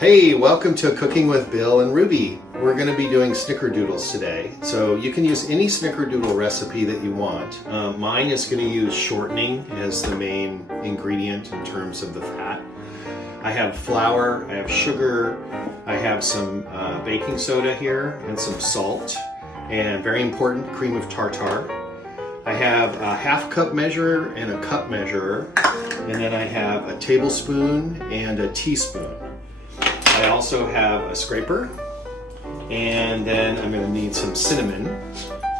Hey, welcome to Cooking with Bill and Ruby. We're going to be doing snickerdoodles today. So you can use any snickerdoodle recipe that you want. Mine is going to use shortening as the main ingredient in terms of the fat. I have flour, I have sugar, I have some baking soda here and some salt, and very important, cream of tartar. I have a half cup measure and a cup measure, and then I have a tablespoon and a teaspoon. I also have a scraper, and then I'm going to need some cinnamon,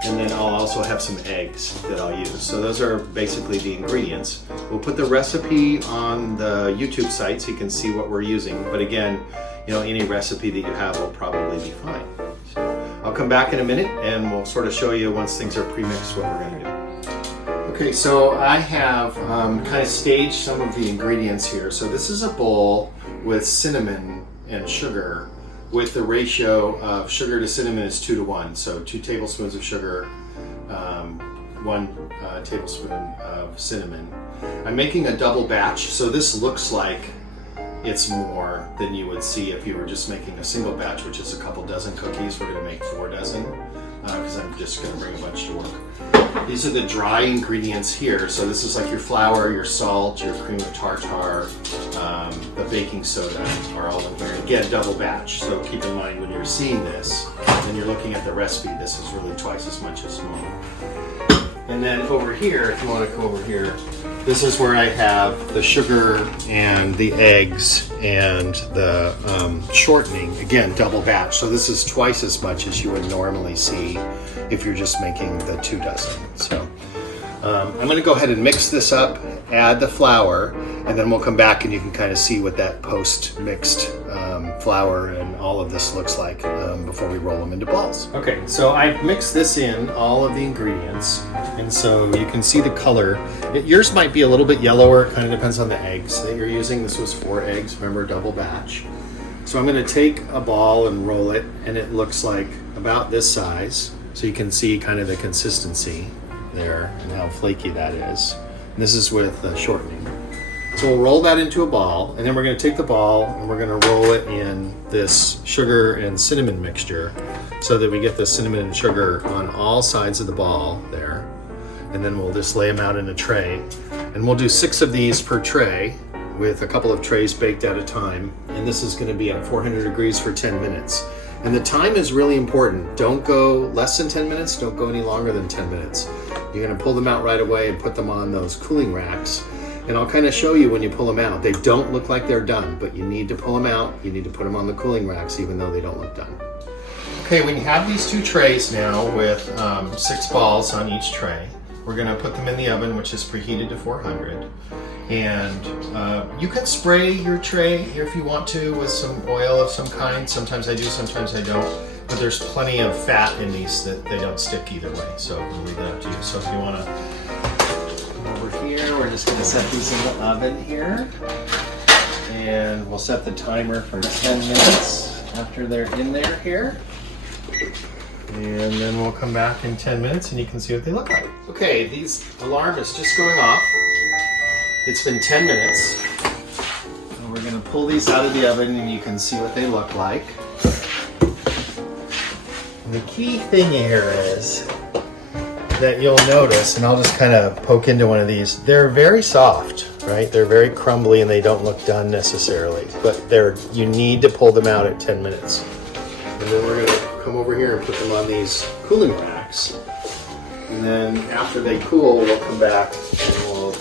and then I'll also have some eggs that I'll use. So those are basically the ingredients. We'll put the recipe on the YouTube site so you can see what we're using. But again, you know, any recipe that you have will probably be fine. So I'll come back in a minute and we'll sort of show you once things are pre-mixed what we're going to do. Okay, so I have kind of staged some of the ingredients here. So this is a bowl with cinnamon and sugar, with the ratio of sugar to cinnamon is 2 to 1. So 2 tablespoons of sugar, 1 tablespoon of cinnamon. I'm making a double batch, so this looks like it's more than you would see if you were just making a single batch, which is a couple dozen cookies. We're going to make 4 dozen because I'm just going to bring a bunch to work. These are the dry ingredients here. So this is like your flour, your salt, your cream of tartar, the baking soda are all in here. Again, double batch. So keep in mind when you're seeing this and you're looking at the recipe, this is really twice as much as normal. And then over here, if you want to go over here, this is where I have the sugar and the eggs and the shortening. Again, double batch. So this is twice as much as you would normally see if you're just making the 2 dozen. So I'm going to go ahead and mix this up, add the flour, and then we'll come back and you can kind of see what that post-mixed flour and all of this looks like before we roll them into balls. Okay, so I've mixed this in, all of the ingredients, and so you can see the color. Yours might be a little bit yellower, it kind of depends on the eggs that you're using. This was 4 eggs, remember, double batch. So I'm going to take a ball and roll it, and it looks like about this size. So you can see kind of the consistency there and how flaky that is. And this is with shortening. So we'll roll that into a ball, and then we're going to take the ball and we're going to roll it in this sugar and cinnamon mixture so that we get the cinnamon and sugar on all sides of the ball there. And then we'll just lay them out in a tray. And we'll do 6 of these per tray with a couple of trays baked at a time. And this is going to be at 400 degrees for 10 minutes. And the time is really important. Don't go less than 10 minutes, don't go any longer than 10 minutes. You're going to pull them out right away and put them on those cooling racks. And I'll kind of show you when you pull them out. They don't look like they're done, but you need to pull them out. You need to put them on the cooling racks even though they don't look done. Okay, when you have these 2 trays now with 6 balls on each tray, we're going to put them in the oven, which is preheated to 400. And you can spray your tray if you want to with some oil of some kind. Sometimes I do, sometimes I don't. But there's plenty of fat in these that they don't stick either way. So we'll leave that up to you. So if you want to come over here, we're just going to set these in the oven here. And we'll set the timer for 10 minutes after they're in there here. And then we'll come back in 10 minutes and you can see what they look like. Okay, these alarm is just going off. It's been 10 minutes. And we're going to pull these out of the oven and you can see what they look like. And the key thing here is that you'll notice, and I'll just kind of poke into one of these, they're very soft, right? They're very crumbly and they don't look done necessarily, but you need to pull them out at 10 minutes. And then we're going to come over here and put them on these cooling racks. And then after they cool, we'll come back and we'll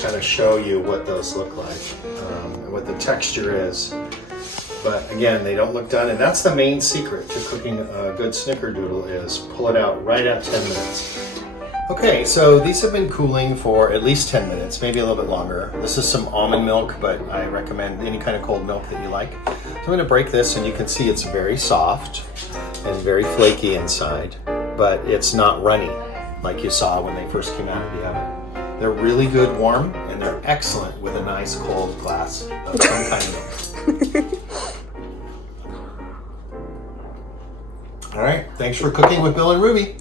kind of show you what those look like and what the texture is. But again, they don't look done, and that's the main secret to cooking a good snickerdoodle is pull it out right at 10 minutes. Okay, so these have been cooling for at least 10 minutes, maybe a little bit longer. This is some almond milk, but I recommend any kind of cold milk that you like. So I'm going to break this, and you can see it's very soft and very flaky inside, but it's not runny like you saw when they first came out of the oven. They're really good warm, and they're excellent with a nice cold glass of some kind of milk. All right, thanks for cooking with Bill and Ruby.